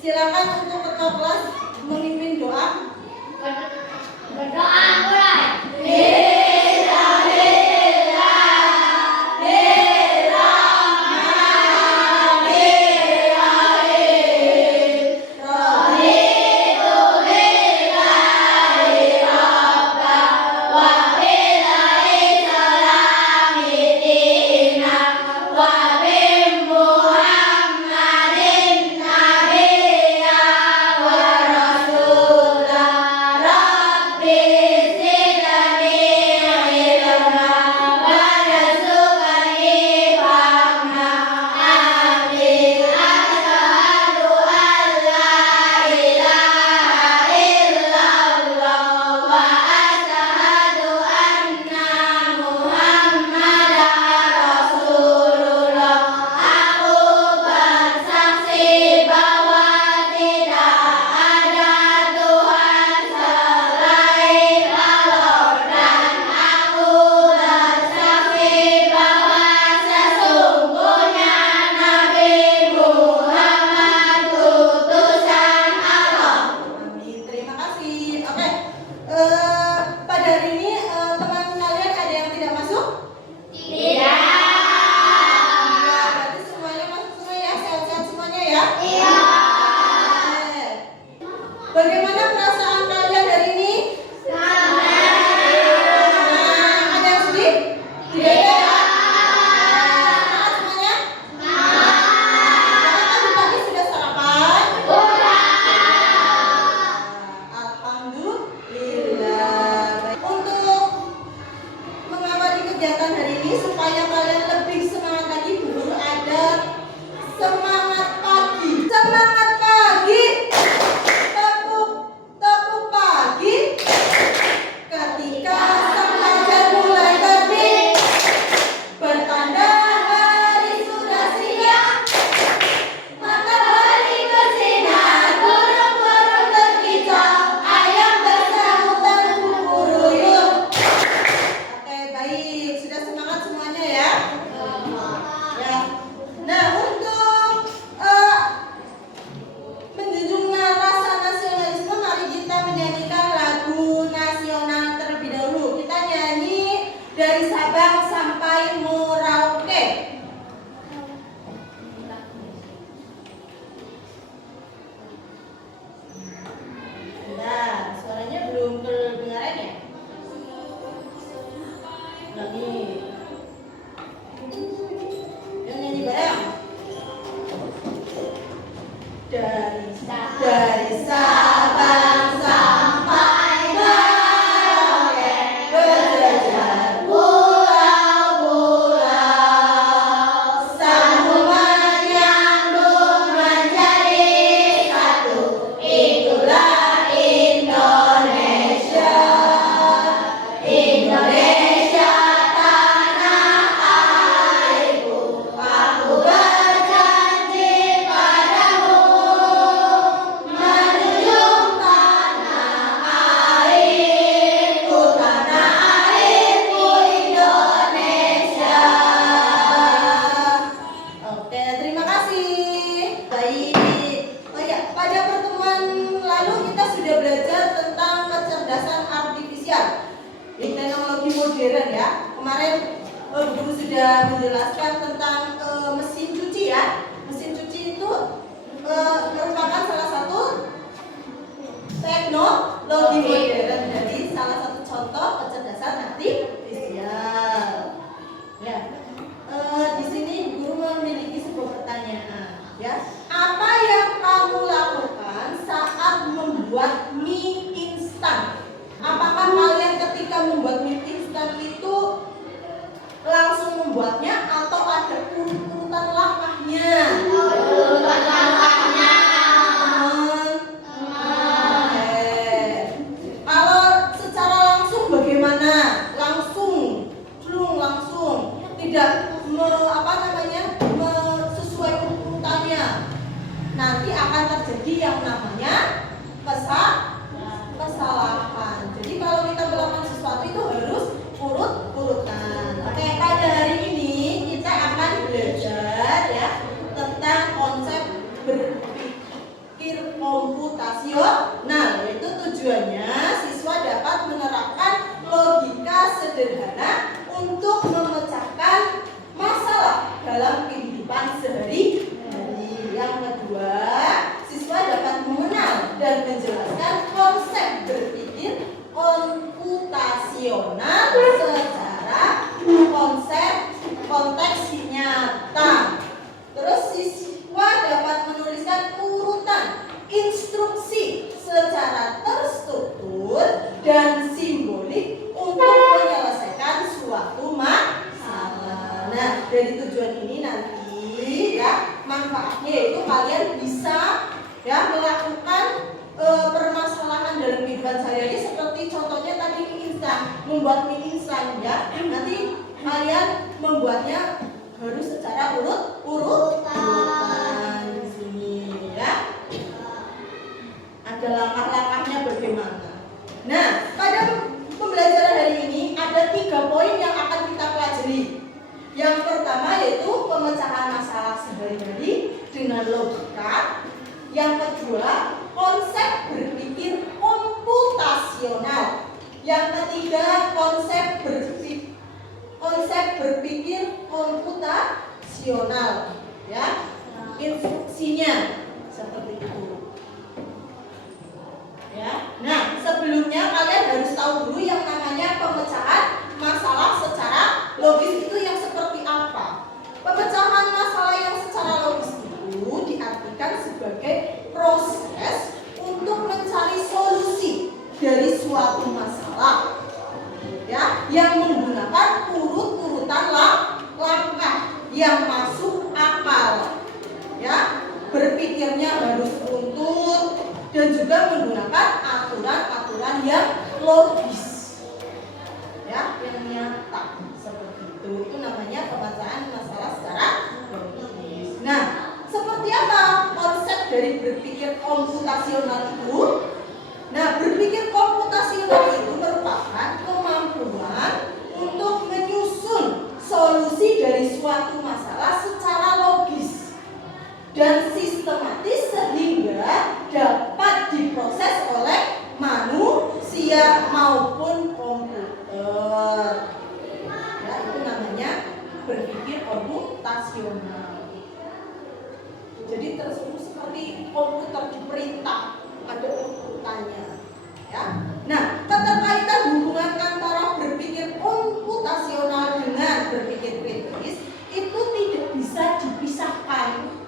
Silakan untuk ketua kelas memimpin doa. Berdoa mulai. Bagaimana perasaan kalian hari ini? Ada yang sedih? Tidak ada ya? Semangat semuanya? Apakah tadi pagi sudah sarapan? Alhamdulillah. Untuk mengawali kegiatan hari ini supaya kalian lebih semangat lagi, guru ada semangat pagi. Semangat pagi. Tepuk pagi ketika sang fajar mulai terbit, bertanda hari sudah siang, matahari bersinar, burung-burung berkicau, ayam bersahutan kukuruyuk. Oke, baik, sudah semangat semuanya ya? Ya. Nah, untuk menjunjung rasa nasionalisme, mari kita menyanyikan lagu nasional terlebih dahulu. Kita nyanyi dari Sabang sampai Merauke. Nah, suaranya belum kedengaran ya? Ulangi. Yang nyanyi bareng. Dari Sabang sampai Merauke, berjejer pulau-pulau, sambung menyambung menjadi satu, itulah Indonesia. Indonesia tanah airku, aku berjanji padamu, menjunjung tanah airku Indonesia. Oke, terima kasih. Baik. Oh ya, pada pertemuan lalu kita sudah belajar tentang kecerdasan artifisial di teknologi modern ya. Kemarin guru sudah menjelaskan tentang mesin cuci ya. Mesin cuci itu merupakan salah satu teknologi modern. Jadi salah satu contoh kecerdasan artifisial. Ya. Di sini guru memiliki sebuah pertanyaan ya. Apa yang kamu lakukan saat membuat mie instan? Apakah kalian ketika membuat mie instan itu langsung membuatnya atau ada urutan langkahnya? Urutan langkahnya. Kalau secara langsung bagaimana? Langsung, langsung, tidak sesuai urutannya. Nanti akan terjadi yang namanya kesalahan. Jadi kalau kita melakukan sesuatu itu harus urut-urutan. Oke, pada hari ini kita akan belajar ya tentang konsep berpikir manfaatnya yaitu kalian bisa ya melakukan permasalahan dalam kehidupan sehari-hari seperti contohnya tadi mie instan, membuat mie instan ya. Nanti kalian membuatnya harus secara urutan di sini ya. Ada langkah-langkahnya bagaimana. Nah, pada pembelajaran hari ini ada 3 poin yang akan kita pelajari. Yang pertama yaitu pemecahan masalah sehari-hari dengan logika. Yang kedua, konsep berpikir komputasional. Yang ketiga, konsep berpikir komputasional. Ya, instruksinya seperti itu. Ya. Nah, sebelumnya kalian harus tahu dulu yang namanya pemecahan masalah secara logis itu yang seperti apa. Pemecahan masalah yang secara logis itu diartikan sebagai proses untuk mencari solusi dari suatu masalah ya, yang menggunakan urutan langkah yang masuk akal ya, berpikirnya harus runtut dan juga menggunakan aturan-aturan yang logis ya, yang nyata seperti itu namanya pemecahan masalah secara logis. Nah, seperti apa konsep dari berpikir komputasional itu? Nah, berpikir komputasional itu merupakan kemampuan untuk menyusun solusi dari suatu masalah secara logis dan sistematis sehingga dapat diproses oleh manusia maupun komputer. Ya, itu namanya berpikir komputasional. Jadi tersebut seperti komputer diperintah, ada urutannya. Ya. Nah, keterkaitan hubungan antara berpikir komputasional dengan berpikir kritis itu tidak bisa dipisahkan.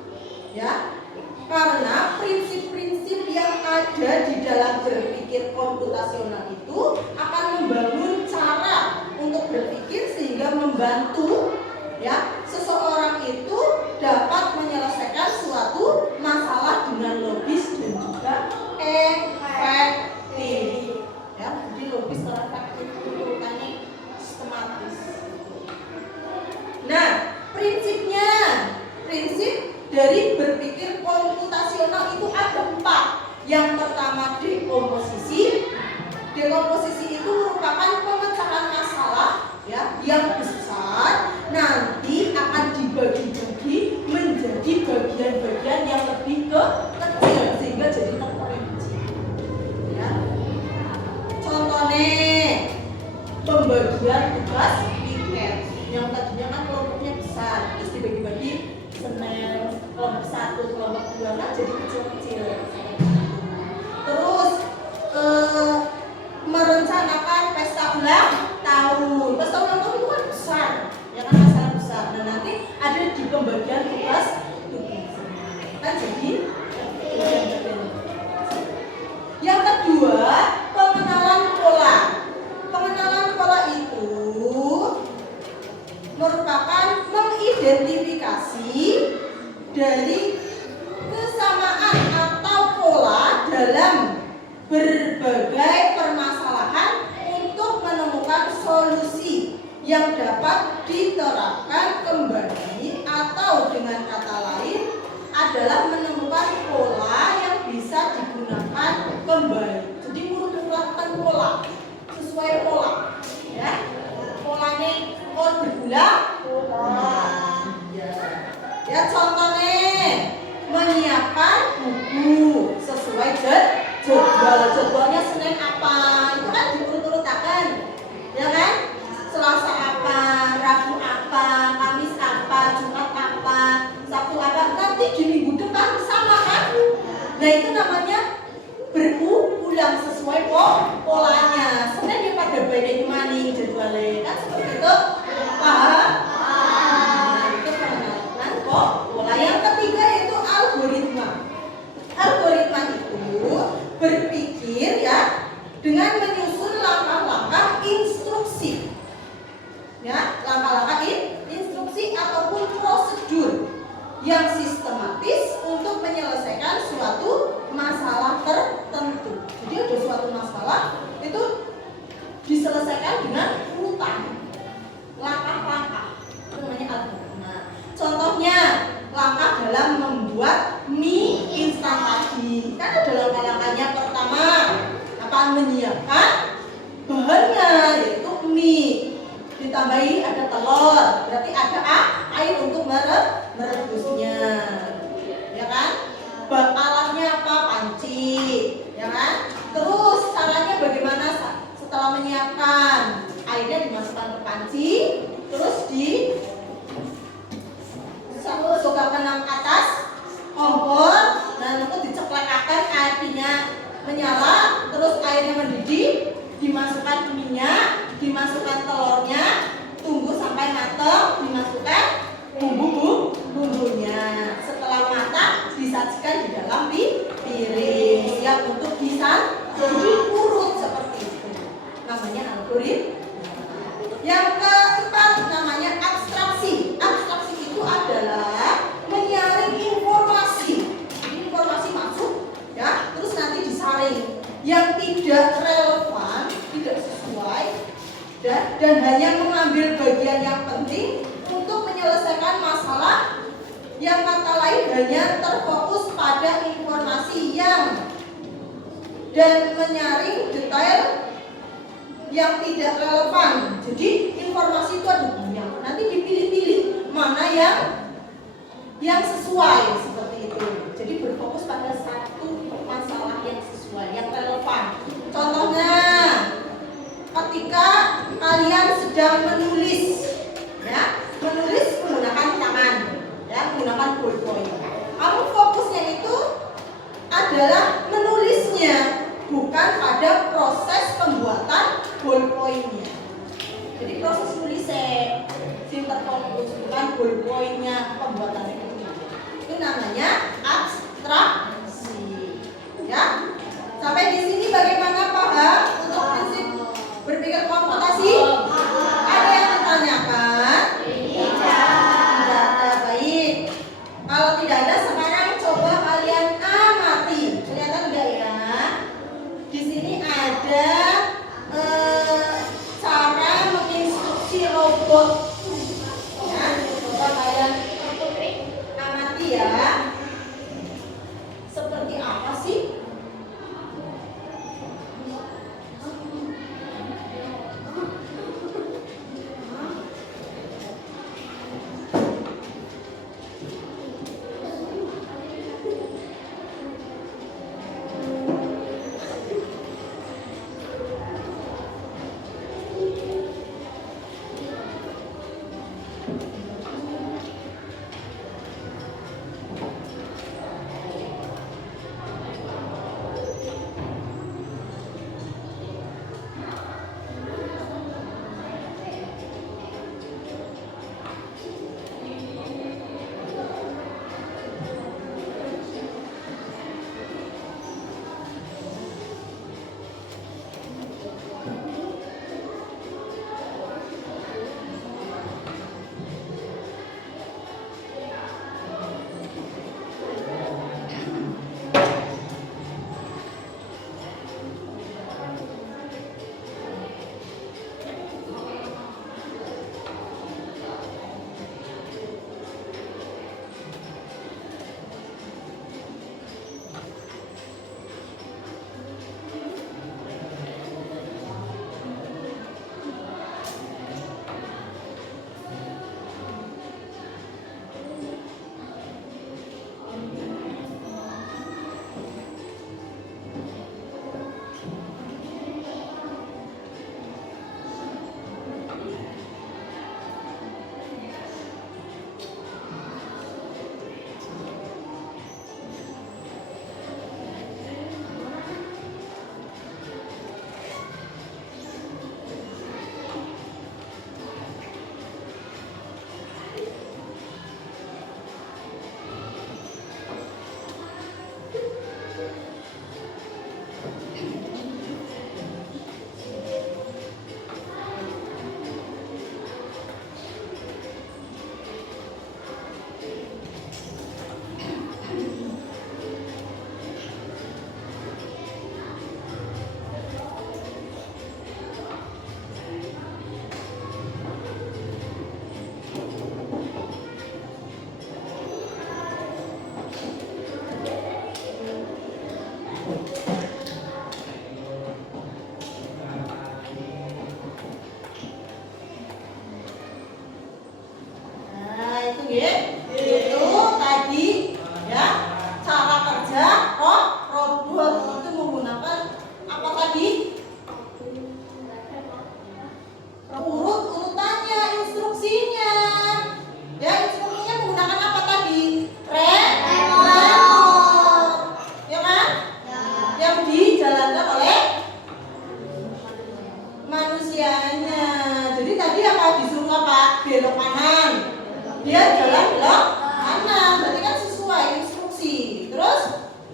Ya, karena prinsip-prinsip yang ada di dalam berpikir komputasional itu akan membangun cara untuk berpikir sehingga membantu ya seseorang itu dapat menyelesaikan suatu masalah dengan logis dan juga efektif. Ya, jadi logis dan efektif itu urutannya sistematis. Nah, prinsip dari berpikir komputasional itu ada 4. Yang pertama dekomposisi. Dekomposisi itu merupakan pemecahan masalah ya yang besar nanti akan dibagi-bagi menjadi bagian-bagian yang lebih kecil sehingga jadi terperinci. Ya. Contohnya pembagian tugas piket yang tadinya kan kelompoknya besar terus dibagi-bagi Senin kelompok 1, kelompok 2 kan jadi kecil-kecil. Terus merencanakan pesta ulang tahun. Pesta ulang tahun itu kan besar, ya kan masalah besar. Dan nanti ada di pembagian tugas kan jadi yang kedua pengenalan pola. Pengenalan pola itu merupakan mengidentifikasi dari kesamaan atau pola dalam berbagai permasalahan untuk menemukan solusi yang dapat diterapkan kembali atau dengan kata lain adalah menemukan pola yang bisa digunakan kembali. Jadi melakukan pola sesuai pola ya. Polanya kalau berulang ya contohnya menyiapkan buku sesuai jadwalnya Senin apa itu kan diurut-urutakan ya kan, Selasa apa, Rabu apa, Kamis apa, Jumat apa, Sabtu apa, nanti di minggu depan sama kan. Nah itu namanya berulang sesuai polanya. Senin ya pada baik maning jadwalnya kan seperti itu. Paham? Nah, itu pengenalan pola. Yang ketiga yaitu algoritma. Algoritma itu berpikir ya dengan menyusun langkah-langkah instruksi. Ya, langkah-langkah instruksi ataupun prosedur yang sistematis sistematis untuk menyelesaikan suatu masalah tertentu. Jadi ada suatu masalah itu diselesaikan dengan urutan langkah-langkah. Itu namanya algoritma. Nah, contohnya langkah dalam membuat mie instan tadi. Kan ada langkah-langkahnya. Pertama, apa? Menyiapkan bahannya, yaitu mie. Ditambahi ada telur, berarti ada air untuk merebusnya, ya kan? Alatnya apa? Panci, ya kan? Terus caranya bagaimana? Setelah menyiapkan, airnya dimasukkan ke panci, terus disukapkan ke atas kompor, dan itu diceklekakan, airnya menyala, terus airnya mendidih, dimasukkan minyak, dimasukkan telurnya, tunggu sampai matang, dimasukkan bumbunya. Setelah matang, disajikan di dalam piring, siap untuk jadi urut seperti itu. Namanya algoritma. Yang keempat namanya abstraksi. Abstraksi itu adalah menyaring informasi. Informasi masuk, ya, terus nanti disaring. Yang tidak relevan, tidak sesuai, dan hanya mengambil bagian yang penting untuk menyelesaikan masalah, yang kata lain hanya terfokus pada informasi yang dan menyaring detail yang tidak relevan. Jadi informasi itu ada banyak, nanti dipilih-pilih mana yang sesuai seperti itu. Jadi berfokus pada satu masalah yang sesuai, yang relevan. Contohnya, ketika kalian sedang menulis, ya, menulis menggunakan tangan, ya, menggunakan ballpoint. Kamu fokusnya itu adalah menulisnya, bukan pada proses pembuatan ballpointnya. Jadi proses nulisnya fokus, bukan ballpointnya pembuatannya itu. Itu namanya abstraksi. Ya, sampai di sini bagaimana paham untuk prinsip berpikir komputasi? Ada yang ditanyakan? Tidak ada. Baik. Kalau tidak ada, sekarang coba kalian amati. Kelihatan enggak ya? Di sini ada cara menginstruksi robot. Ya, coba kalian amati ya.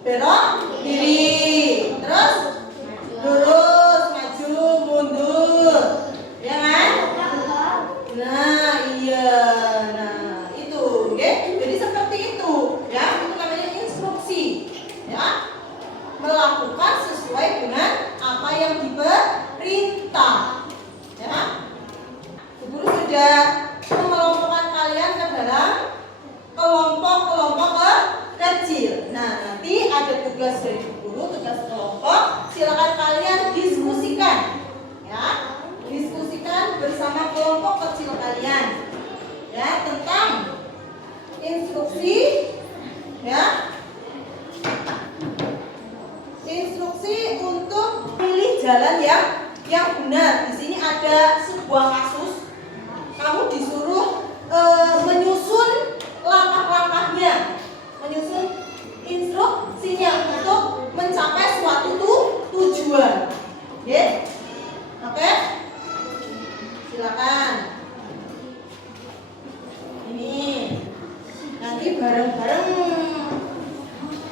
belok kiri, terus lurus, maju, mundur, ya kan? Nah, iya, nah itu, oke? Jadi seperti itu, ya, itu namanya instruksi, ya, melakukan sesuai dengan apa yang diperintah, ya. Guru sudah mengelompokkan kalian ke dalam kelompok-kelompok kecil. Nah, nanti ada tugas dari guru, tugas kelompok. Silakan kalian diskusikan, ya, diskusikan bersama kelompok kecil kalian, ya, tentang instruksi, ya, instruksi untuk pilih jalan yang benar. Di sini ada sebuah kasus, kamu disuruh menyusun langkah-langkahnya, menyusun instruksinya untuk mencapai suatu tujuan. Oke? Oke? Silakan. Ini nanti bareng-bareng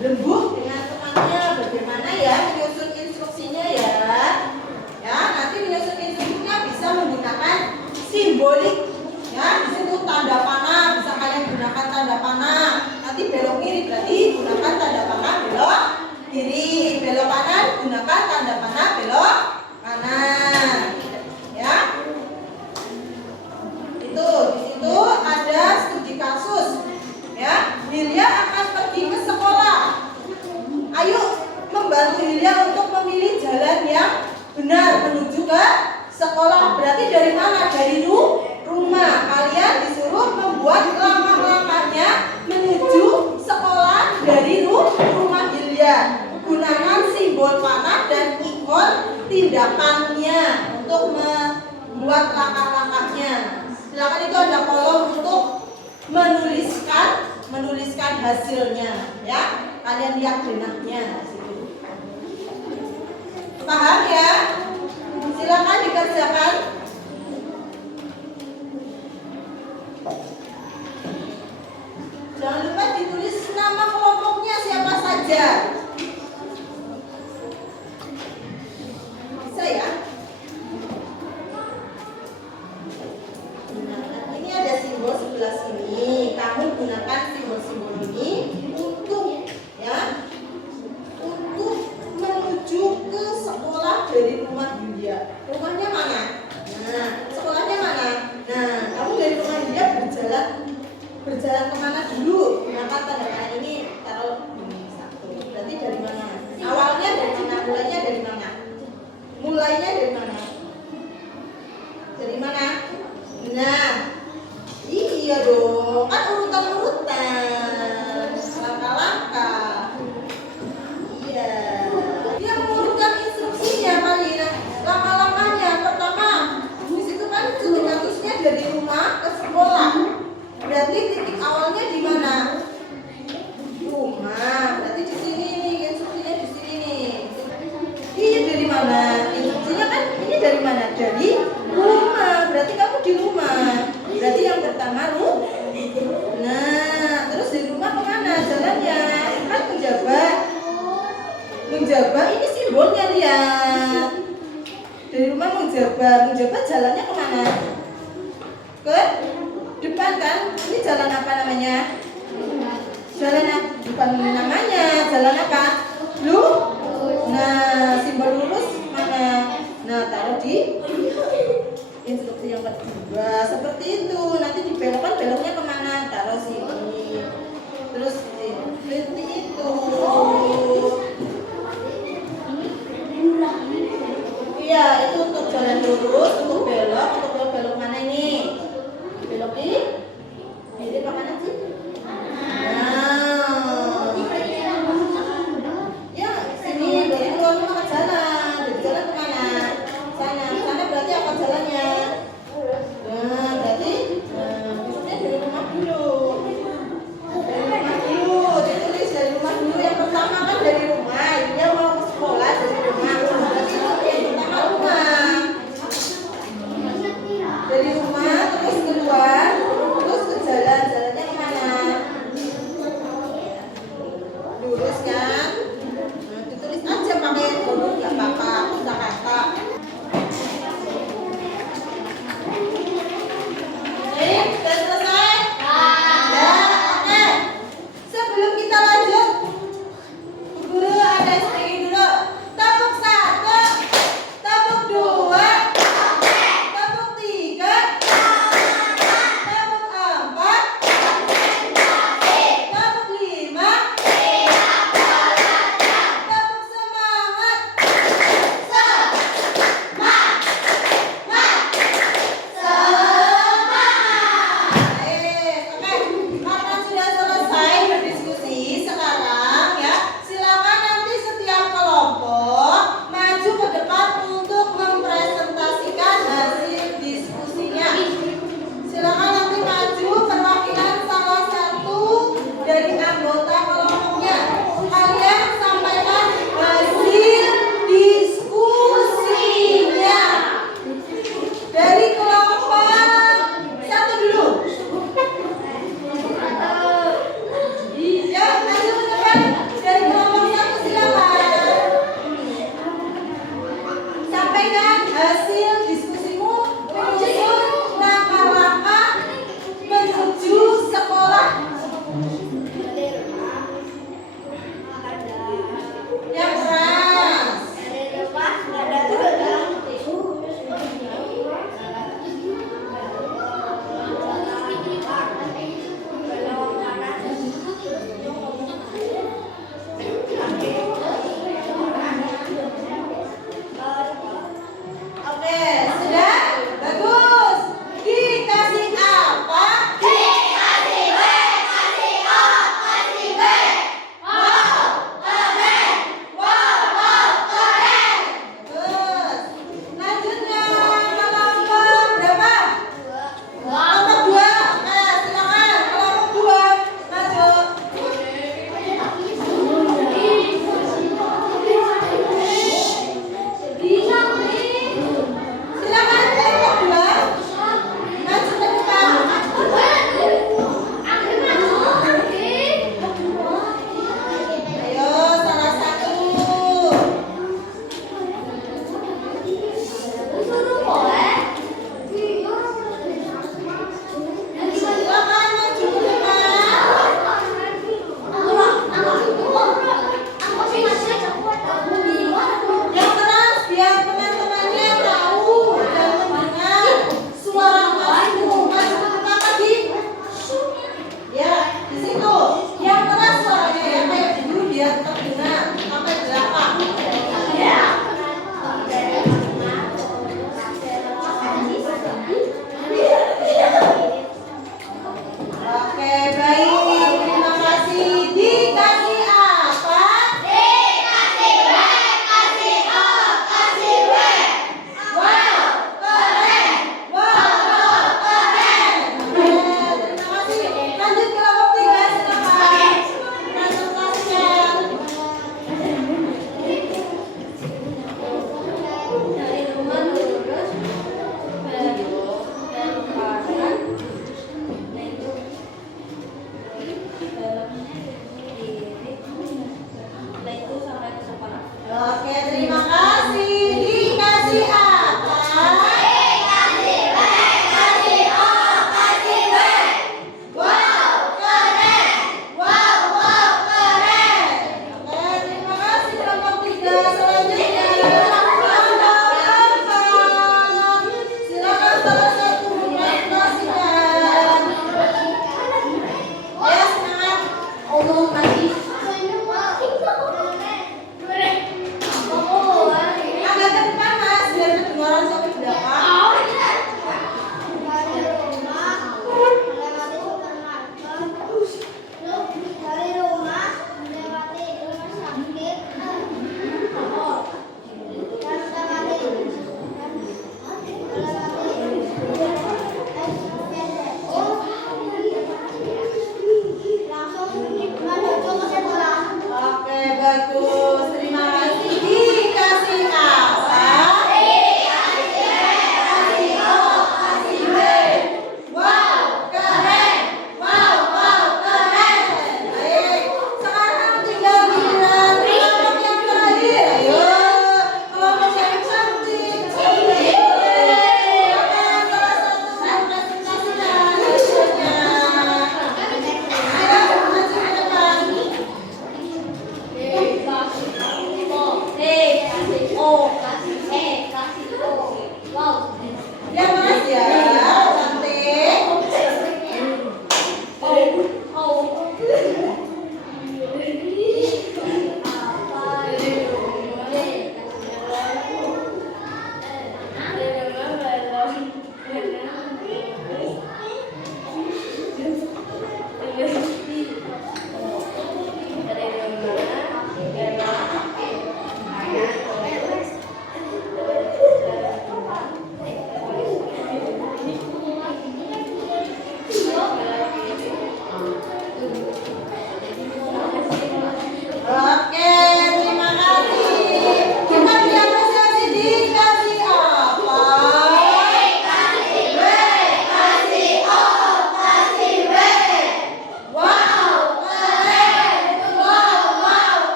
rembuk dengan temannya bagaimana ya menyusun instruksinya, ya. Ya, nanti menyusun instruksinya bisa menggunakan simbolik. Ya, di situ tanda panah, bisa kalian gunakan tanda panah. Nanti belok kiri berarti gunakan tanda panah belok kiri, belok kanan gunakan tanda panah belok kanan. Ya. Itu di situ ada studi kasus. Ya, Hilya akan pergi ke sekolah. Ayo membantu Hilya untuk memilih jalan yang benar menuju ke sekolah. Berarti dari mana? Dari rumah. Kalian disuruh membuat langkah-langkahnya menuju sekolah dari rumah Hilya. Gunakan simbol panah dan ikon tindakannya untuk membuat langkah-langkahnya. Silakan, itu ada kolom untuk menuliskan hasilnya, ya. Kalian lihat benaknya di situ. Paham ya? Silakan dikerjakan. Jangan lupa ditulis nama kelompoknya siapa saja. Bisa ya? Nah, ini ada simbol sebelah sini. Kamu gunakan simbol-simbol ini untuk, ya, untuk menuju ke sekolah dari rumah Yulia. Rumahnya mana? Nah, sekolahnya mana? Nah, kamu dari rumah Yulia berjalan kemana dulu? Gunakan tanda panah ini, taruh ini satu. Berarti dari mana? Awalnya dari mana? Mulainya dari mana? Mulainya dari mana? Dari mana? Nah, iya dong, kan urutan-urutan, langkah-langkah. Iya. Dia mengurutkan instruksinya kali ya, langkah-langkahnya. Pertama, di situ kan studi kasusnya dari rumah ke sekolah. Berarti titik awalnya di mana? Rumah. Berarti di sini nih, instruksinya di sini nih. Iya, dari mana? Instruksinya kan ini dari mana? Dari rumah. Berarti kamu di rumah. Berarti yang pertama nah, terus di rumah kemana jalannya? Kan menjabat ini simbolnya, lihat. Dari rumah menjabat jalannya kemana? Ke depan kan? Ini jalan apa namanya? Jalan bukan namanya, jalan apa? Nah, simbol lurus mana? Nah, taruh di instruksi yang kedua. Seperti itu. Nanti dibelokkan, beloknya kemana? Taruh sini. Terus seperti itu. Iya, itu untuk jalan lurus, untuk belok mana ini? Belok di kiri apa kanan sih? Nah, ya sini berarti keluar rumah ke jalan. Dari jalan kemana? Sana berarti apa jalannya? Nah, berarti maksudnya dari rumah dulu. Dari rumah dulu.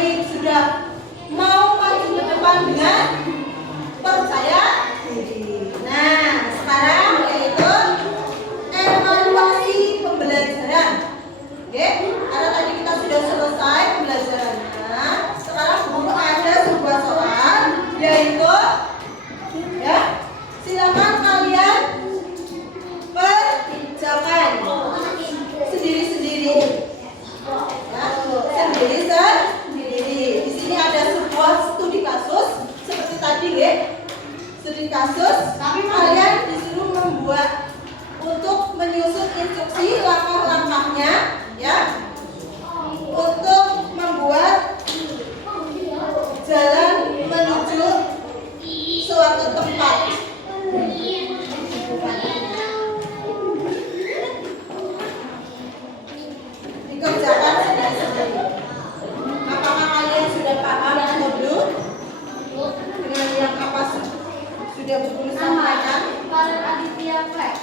baik, sudah mau maju ke depan dengan percaya diri. Nah, sekarang yaitu evaluasi pembelajaran. Oke, karena tadi kita sudah selesai pembelajarannya. Sekarang guru ada sebuah soal, yaitu ya, silakan kalian kerjakan sendiri-sendiri. Ya, sendiri-sendiri. Di sini ada sebuah studi kasus seperti tadi, ya. Studi kasus. Kalian disuruh membuat untuk menyusun instruksi langkah-langkahnya, ya, untuk membuat jalan menuju suatu tempat. Dikerjakan sendiri-sendiri. Apakah kalian sudah paham atau belum dengan yang apa sudah guru sampaikan? Kalau Aditya Flex.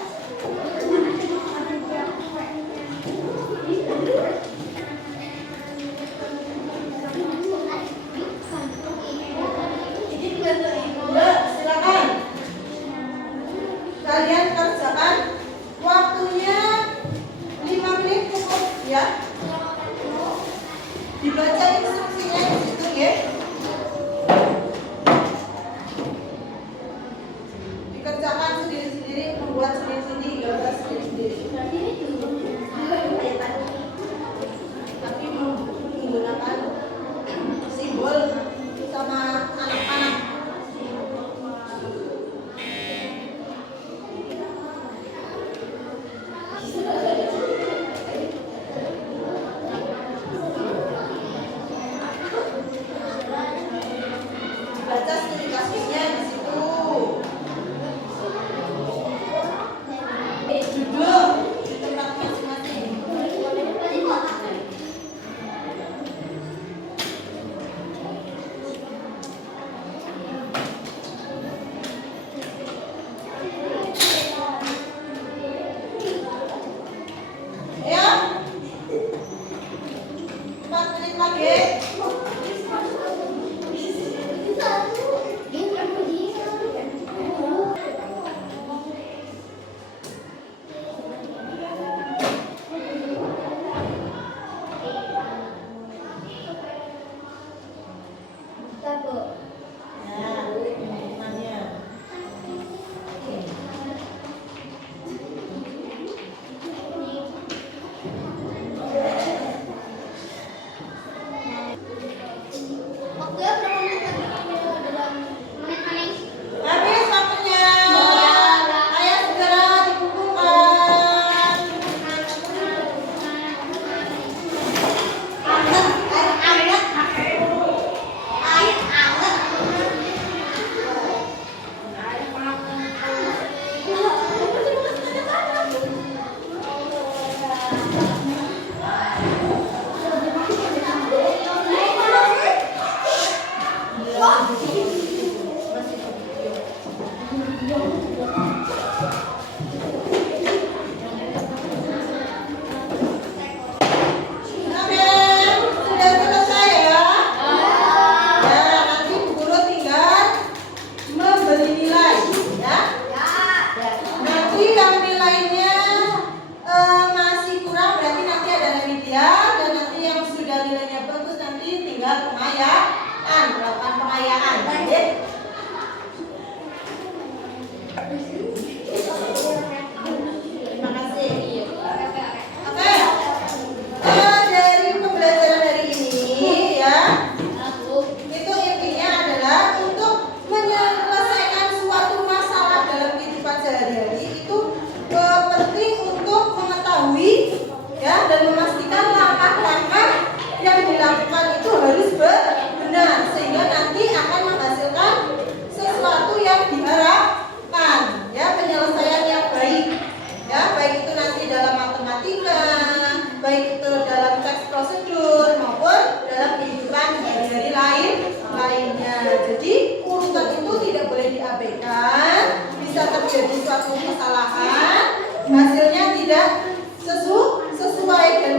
Silakan. Kalian kerjakan, waktunya 5 menit cukup, ya. Dibaca instruksinya di situ, ya. Dikerjakan sendiri-sendiri, membuat sendiri-sendiri, gambar sendiri-sendiri. Tapi menggunakan simbol sama anak-anak. Baca studi kasusnya di situ. Duduk di tempat masing-masing. Ya, 4 menit lagi. Ya, teman-temannya. Habis waktunya. Ayo segera dikumpulkan. Oke, sudah selesai, ya. Ya, nanti guru tinggal memberi nilai, ya. Nanti yang nilainya masih kurang, berarti nanti ada remedial, dan nanti yang sudah nilainya bagus nanti tinggal pengayaan, melakukan pengayaan, ya. Terima kasih. Oke. Dari pembelajaran hari ini, ya, itu intinya adalah untuk menyelesaikan suatu masalah dalam kehidupan sehari-hari itu penting untuk mengetahui, ya, dan memastikan langkah-langkah yang dilakukan itu harus benar sehingga nanti akan menghasilkan sesuatu yang diharapkan, ya, penyelesaian yang baik, ya, baik itu nanti dalam matematika, baik itu dalam teks prosedur maupun dalam kehidupan sehari-hari lainnya. Jadi urutan itu tidak boleh diabaikan. Bisa terjadi suatu kesalahan, hasilnya tidak sesuai dan